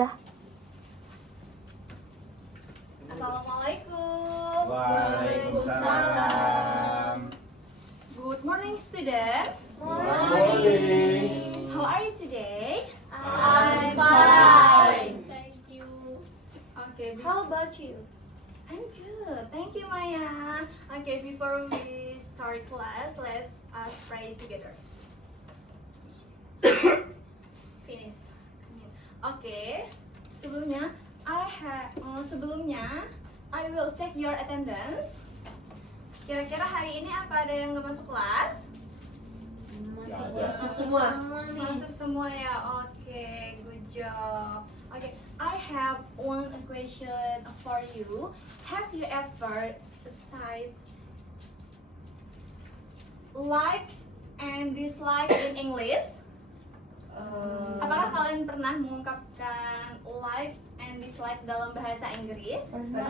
Dah. Assalamualaikum. Waalaikumsalam. Good morning, student. Morning. How are you today? I'm fine. Thank you. Okay. How about you? I'm good. Thank you, Maya. Okay, before we start class, let's us pray together. Finish. Okay. Sebelumnya, I will check your attendance. Kira-kira hari ini apa ada yang nggak masuk kelas? Masuk semua. Masuk semua ya. Oke, good job. Okay, I have one question for you. Have you ever said likes and dislike in English? Apakah kalian pernah mengungkapkan like and dislike dalam bahasa Inggris? Pernah.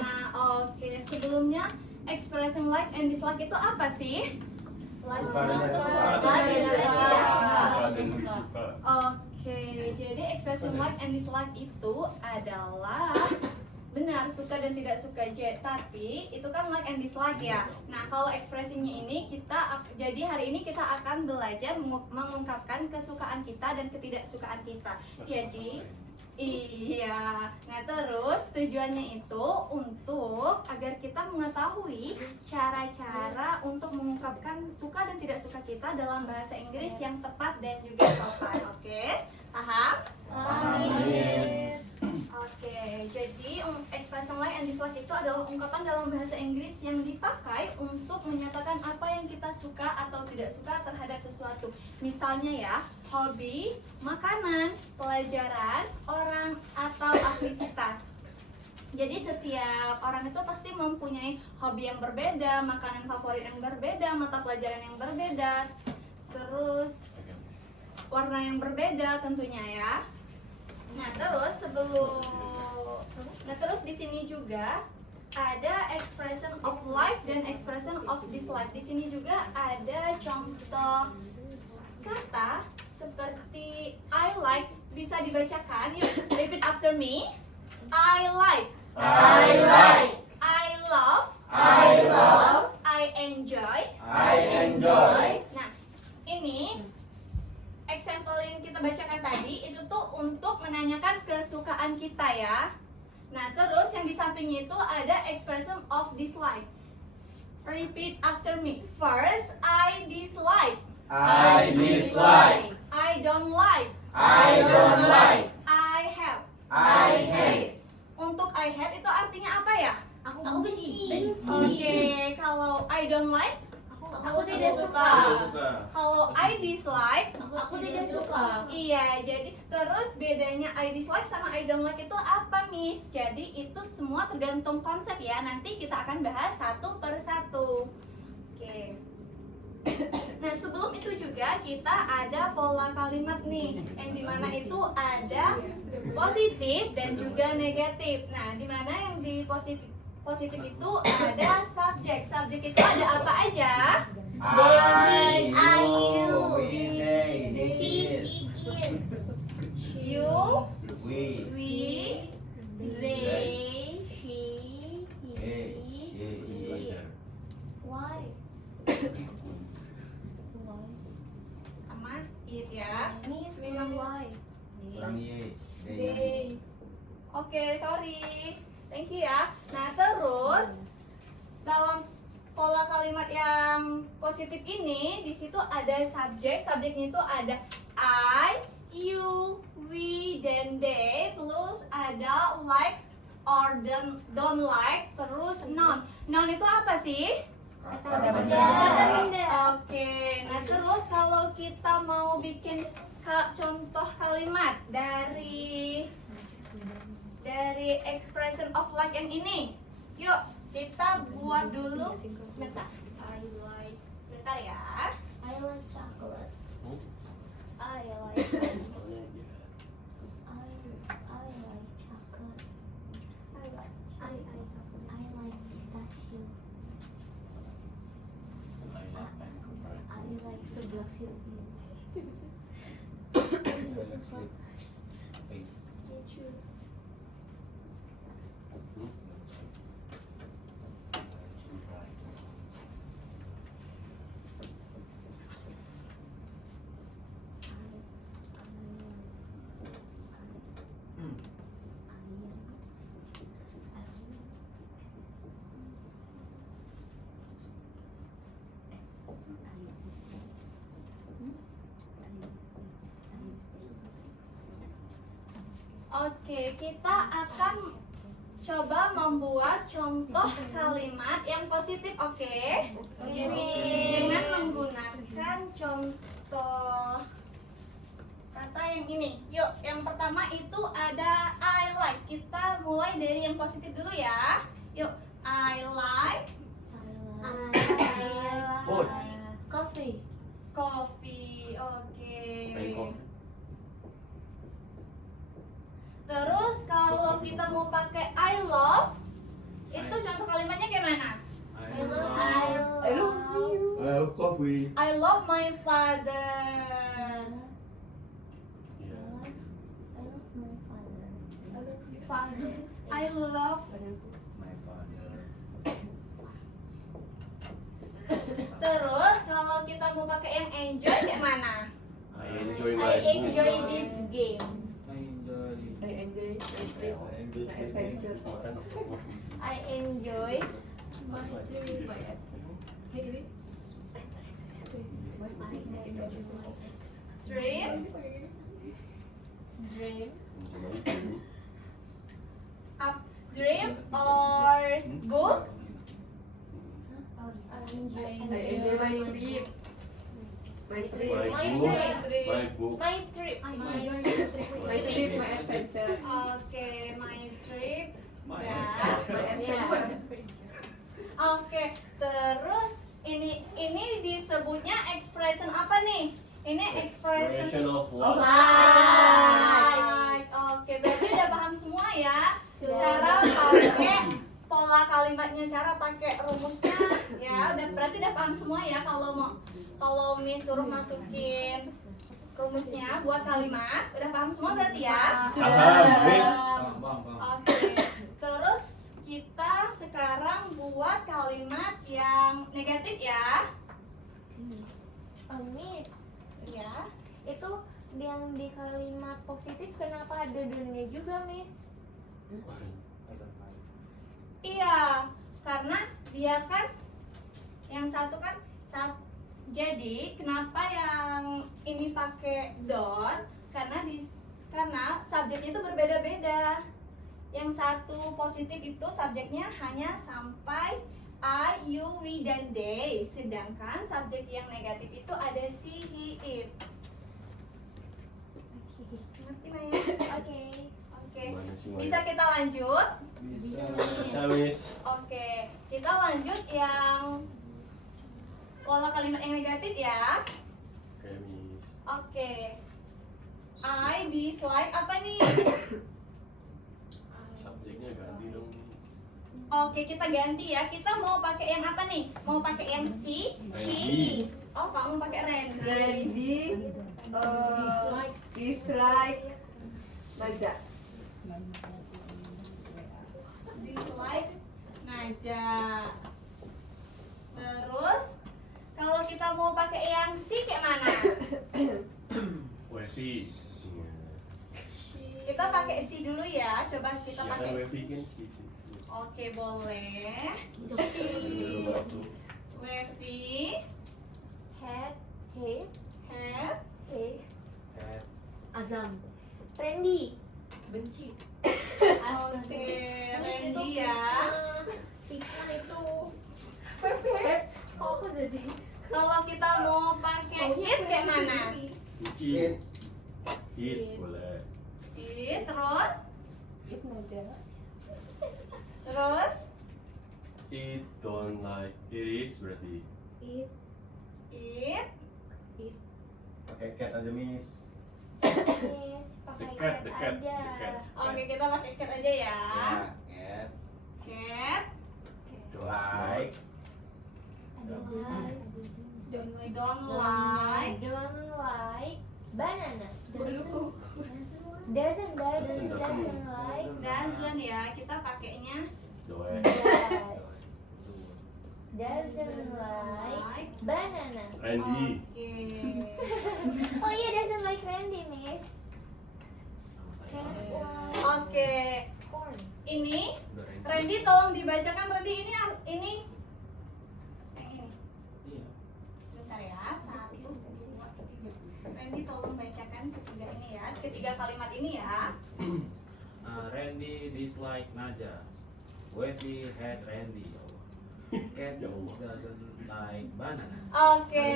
Nah, oke. Sebelumnya, expressing like and dislike itu apa sih? Suka dan tidak suka. Oke, jadi expressing like and dislike itu adalah benar suka dan tidak suka, tapi itu kan like and dislike ya. Nah, kalau expressingnya ini jadi hari ini kita akan belajar mengungkapkan kesukaan kita dan ketidaksukaan kita. Jadi iya, nah terus tujuannya itu untuk agar kita mengetahui cara-cara untuk mengungkapkan suka dan tidak suka kita dalam bahasa Inggris yang tepat dan juga sopan. Oke, paham? Yes. Oke, jadi expressing like and dislike itu adalah ungkapan dalam bahasa Inggris yang dipakai untuk menyatakan apa yang kita suka atau tidak suka terhadap sesuatu. Misalnya ya, hobi, makanan, pelajaran, orang, atau aktivitas. Jadi setiap orang itu pasti mempunyai hobi yang berbeda, makanan favorit yang berbeda, mata pelajaran yang berbeda, terus warna yang berbeda tentunya ya. Nah terus di sini juga ada expression of like dan expression of dislike. Di sini juga ada contoh kata seperti I like, bisa dibacakan. Yuk, repeat after me. I like. I like. I love. I love. I enjoy. I enjoy. Nah, ini example yang kita bacakan tadi itu tuh untuk menanyakan kesukaan kita ya. Nah, terus yang di sampingnya itu ada expression of dislike. Repeat after me. First, I dislike. I dislike. I don't like. I don't like. I hate. I hate. Untuk I hate itu artinya apa ya? Aku benci. Oke, kalau I don't like, Aku tidak suka. kalau I dislike, Aku tidak suka. iya, jadi terus bedanya I dislike sama I don't like itu apa, Miss? Jadi itu semua tergantung konsep ya. Nanti kita akan bahas satu per satu. Oke. Nah, sebelum itu juga kita ada pola kalimat nih, yang dimana itu ada positif dan juga negatif. Nah, dimana yang di positif itu ada subjek. Subjek itu ada apa aja? They, I, you, they, she, it, You, we, we, they, she, he, he, it. Why? sama it ya. Miss, kurang why? kurang ye, They. Oke, sorry. Thank you ya. Nah, terus dalam pola kalimat yang positif ini di situ ada subjek. Subjeknya itu ada I, you, we, dan they. Terus ada like or don't like. Terus noun. Noun itu apa sih? kata benda. Oke, nah terus kalau kita mau bikin contoh kalimat dari expression of like yang ini, yuk kita buat dulu. Bentar, I like, bentar ya. I like chocolate. I like, I like chocolate. I like, I like pistachio. I like seblak silvi. sleep. Oke, kita akan coba membuat contoh kalimat yang positif, oke? Dengan menggunakan contoh kata yang ini. Yuk, yang pertama itu ada I like. Kita mulai dari yang positif dulu ya. Yuk, I like Food. Coffee. coffee. Oke. Main kopi. Terus kalau kita mau pakai I love, itu contoh kalimatnya gimana? I love Oh, coffee. I love my father. Iya. I love my father. I love. My father. Terus kalau kita mau pakai yang enjoy kayak mana? I enjoy I my enjoy book. this game. I enjoy my trip, my adventure. I enjoy My trip, my adventure. Dream, dream. up, dream or book? I enjoy I enjoy my trip. My trip. My My book. trip. My book. My trip. My trip, my adventure. Oke, my trip. My Ya. adventure. Oke, terus ini disebutnya expression apa nih? Ini expression Expression of Of what? like. Oke, berarti udah paham semua ya cara pakai pola kalimatnya, cara pakai rumusnya ya. Berarti udah paham semua ya kalau Miss suruh masukin rumusnya buat kalimat, udah paham semua berarti ya? Paham, Miss. Oke. Terus kita sekarang buat kalimat yang negatif ya. Miss, Ya. itu yang di kalimat positif kenapa ada donnya juga, Miss? Iya, karena dia kan yang satu kan jadi kenapa yang ini pakai dot? Karena subjeknya itu berbeda-beda. Yang satu positif itu subjeknya hanya sampai I, you, we, dan they. Sedangkan subjek yang negatif itu ada si, he, it. Ngerti Maya? Oke. Oke. Gimana sih, Maya? Bisa kita lanjut? Bisa, Miss. Oke, kita lanjut yang pola kalimat yang negatif ya. Oke, Miss. Oke. I dislike apa nih? Subjeknya ganti dong. Oke, kita ganti ya. Kita mau pakai yang apa nih? Mau pakai yang si, he. Oh, kamu pakai Randy. Randy, dislike, Naja. Dislike Naja. Terus kalau kita mau pakai yang si kayak mana? Wifi. Kita pakai si dulu ya. Coba kita Ya kan pakai wifi si. kan sih. Oke, boleh. Sini dulu waktu. Wevi, Head, head, have, head. Azam. Randy. Benci. oke, Randy ya. Ikan itu. Perfect. Kok aku jadi? Kalau kita mau pakai it kayak mana? It. It boleh. It, terus, It Naja. terus, It don't like iris berarti. It. it, Pakai cat aja, Miss. Miss, pakai Dekat, cat dekat, aja. dekat. Oke, kita pakai cat aja ya. Ya, cat. Cat, Like. don't like, Don't like banana. Doesn't like. doesn't ya. Kita pakainya Doe. Yes. Doesn't like like. banana. Randy. Oke. Oh iya, doesn't like Randy, Miss. Cat like Oke. corn. Ini Randy tolong dibacakan Randy ini yang ini. Sebentar ya. 1, 2, 3. Randy tolong bacakan ketiga ini ya. Ketiga kalimat ini ya. Randy dislike Naja. Wavy hate Randy. Cat doesn't like banana. Oke.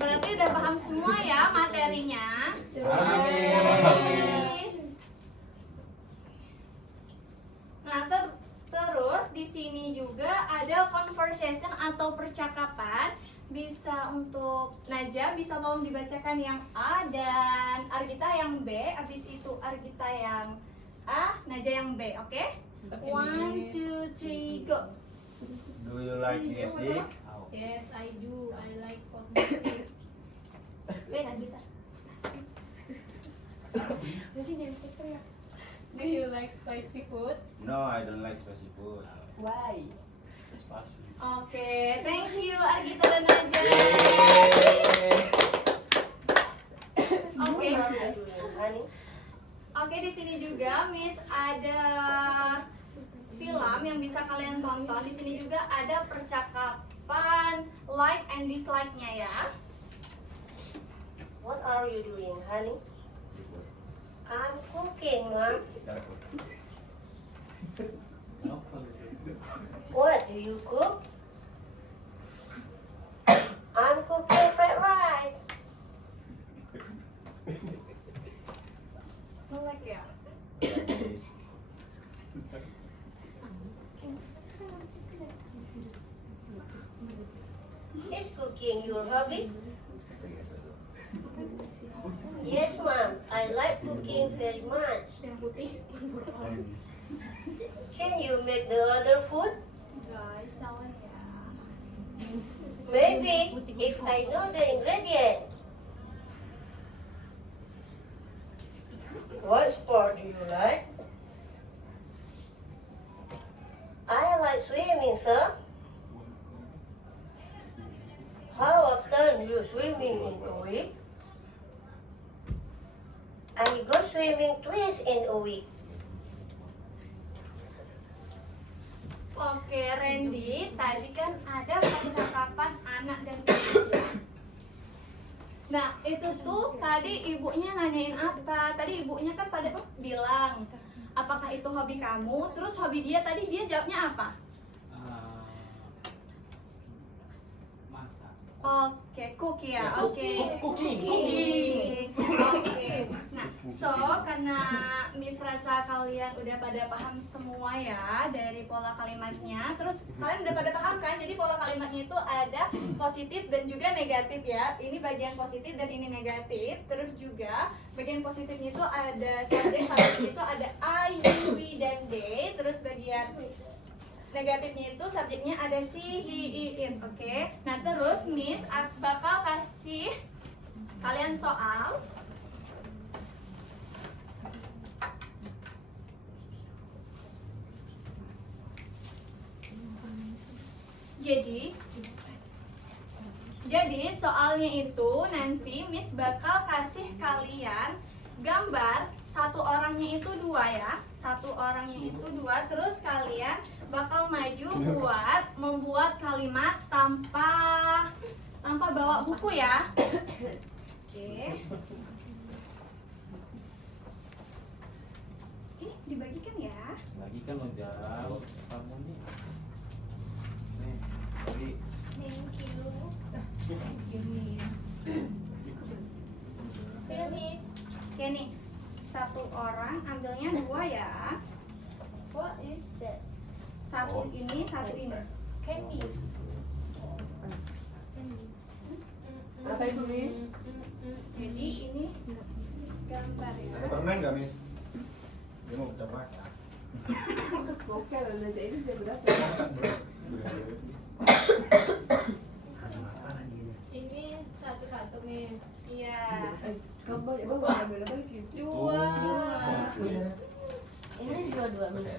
Berarti udah paham semua ya materinya. Amin. Nah, terus di sini juga ada conversation atau percakapan. Bisa untuk Naja, bisa tolong dibacakan yang A dan Argita yang B. Habis itu Argita yang A, Naja yang B, oke? 1, 2, 3, go. Do you like music? Yes, I do. I like pop music. Wait, Agita. Do you like spicy food? No, I don't like spicy food. Why? Spasi. Oke, thank you Argita dan Naja. Oke. Oke, di sini juga Miss ada film yang bisa kalian tonton. Di sini juga ada percakapan like and dislike-nya ya. What are you doing, honey? I'm cooking, Mom. What do you cook? I'm cooking fried rice. Melek ya. Is cooking your hobby? Yes, Mom. I like cooking very much. Yang putih. Can you make the other food? Guys, salah ya. Maybe, if I know the ingredients. What sport do you like? I like swimming, sir. How often you swimming in a week? I go swimming twice in a week. Oke, Randy, tadi kan ada percakapan anak dan ibu. Nah, itu tuh tadi ibunya nanyain apa? Tadi ibunya kan pada bilang, apakah itu hobi kamu? Terus hobi dia tadi dia jawabnya apa? Masak. Oke, cook ya. Oke. Cooking. Oke. Nah, so karena Miss rasa kalian udah pada paham semua ya dari pola kalimatnya. Terus kalian udah pada paham kan? Jadi pola kalimatnya itu ada positif dan juga negatif ya. Ini bagian positif dan ini negatif. Terus juga bagian positifnya itu ada subjeknya itu ada I, you, we, dan they. Terus bagian negatifnya itu subjeknya ada si, he, it, oke? Nah terus Miss bakal kasih kalian soal. Jadi soalnya itu nanti Miss bakal kasih kalian gambar satu orangnya itu dua ya. Satu orangnya itu dua, terus kalian bakal maju buat membuat kalimat tanpa bawa buku ya. Oke. Ini dibagikan ya. Bagikan lo jauh kamu nih. Nih, bagi. Thank you. Sudah, Miss. Oke nih, satu orang ambilnya dua ya. What is that? Satu ini, satu ini. Candy. Apa itu, Miss? Jadi ini gambar ya. Ada permen nggak, Miss? Dia mau coba ya. Oke, nanti ini dia berapa? Ini satu-satu, Miss. Iya. Gambar ya, Bang. Ambil apa lagi? Dua. Ini dua-dua, Miss.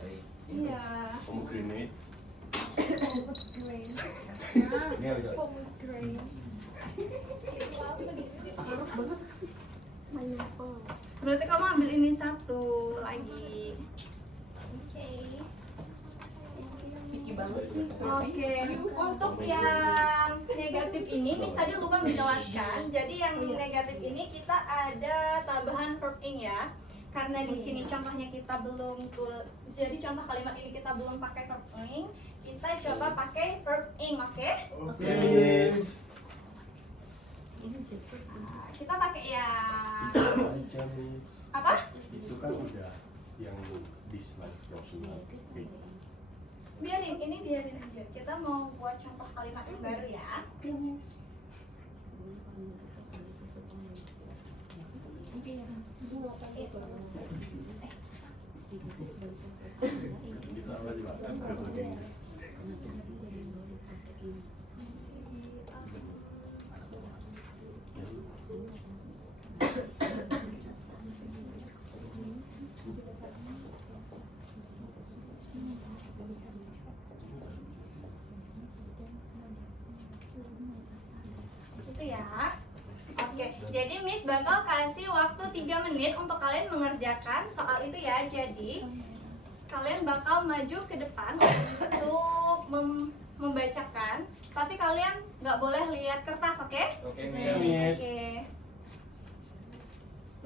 Iya. Pomegranate. Pomegranate. Nah, Ini udah. pomegranate. Pineapple. Berarti kamu ambil ini satu lagi. Oke. Thank you, Miss. Oke, untuk yang negatif ini, Miss tadi lupa menjelaskan. Jadi yang negatif ini kita ada tambahan verb ing ya. Karena di sini contohnya kita belum jadi contoh kalimat ini kita belum pakai verb ing, kita coba pakai verb ing, oke? Oke, Miss. Nah, kita pakai yang Aja, Miss. apa? Itu kan udah yang dislike yang sudah. Oke. Biarin, ini biarin aja. Kita mau buat contoh kalimat yang baru ya. Kita lagi makan ke bagian. Itu ya. Oke, jadi Miss bakal kasih waktu 3 menit untuk kalian mengerjakan soal itu ya. Jadi kalian bakal maju ke depan untuk membacakan, tapi kalian nggak boleh lihat kertas, oke? Oke, Iya, Miss. Miss. Oke.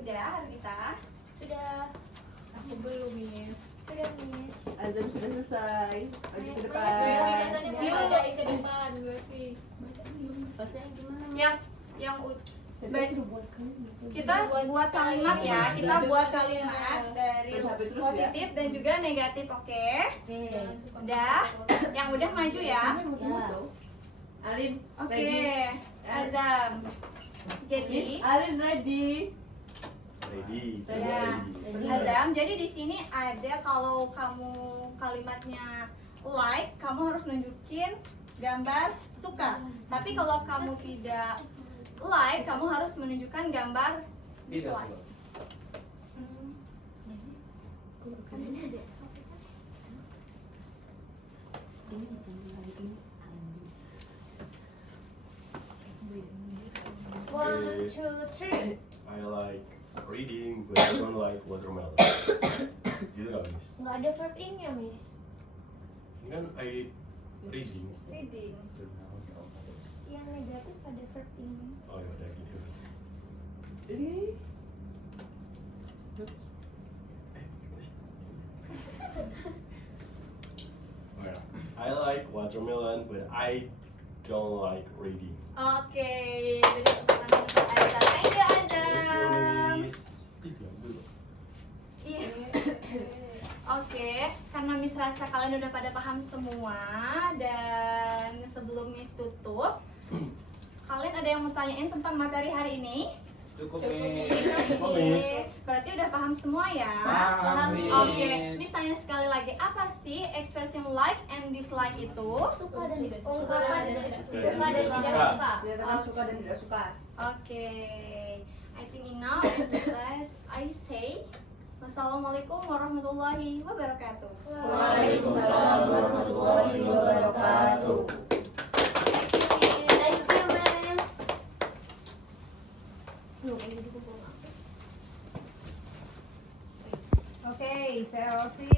Udah, kita. Sudah. Aku belum, Miss. Sudah, Miss. Azam sudah selesai. Maju ke depan. Yuk. ke depan berarti. Bacanya gimana? Yang Kita baik. sudah buat kan? Kita buat kalimat ya. Kita buat kalimat dari Terus terus ya. positif dan juga negatif, oke? Oke. Udah. Yang udah maju ya. Alin, Oke, ready? Azam. Miss Jadi, Alin ready. Ready. ya, Ready. Azam. Jadi di sini ada kalau kamu kalimatnya like, kamu harus nunjukin gambar suka. Tapi kalau kamu tidak like, kamu harus menunjukkan gambar dislike. One, two, three. I like reading, but I don't like watermelon. Gitu nggak, Miss? Nggak ada verb ing ya, Miss? Ini kan I reading. Reading. Yang negatif ada verb ing. Oh ya udah gitu. Ini Oh ya. I like watermelon, but I don't like reading. Oke, beri tepuk tangan untuk Azam. Thank you, Azam. Miss. Ih, diam dulu. Iya. Oke, karena Miss rasa kalian udah pada paham semua dan sebelum Miss tutup, kalian ada yang mau tanyain tentang materi hari ini? Cukup, Cukup, Miss. Oke, berarti udah paham semua ya? Paham, Miss. Oke, Miss tanya sekali lagi, apa sih expression like and dislike itu? Suka dan tidak suka. Suka dan tidak Suka dan tidak suka. Dinyatakan suka dan tidak suka. Oke, I think enough. Let's I say, wassalamualaikum warahmatullahi wabarakatuh. Waalaikumsalam warahmatullahi wabarakatuh. Thank you, Miss. Oke, selfie.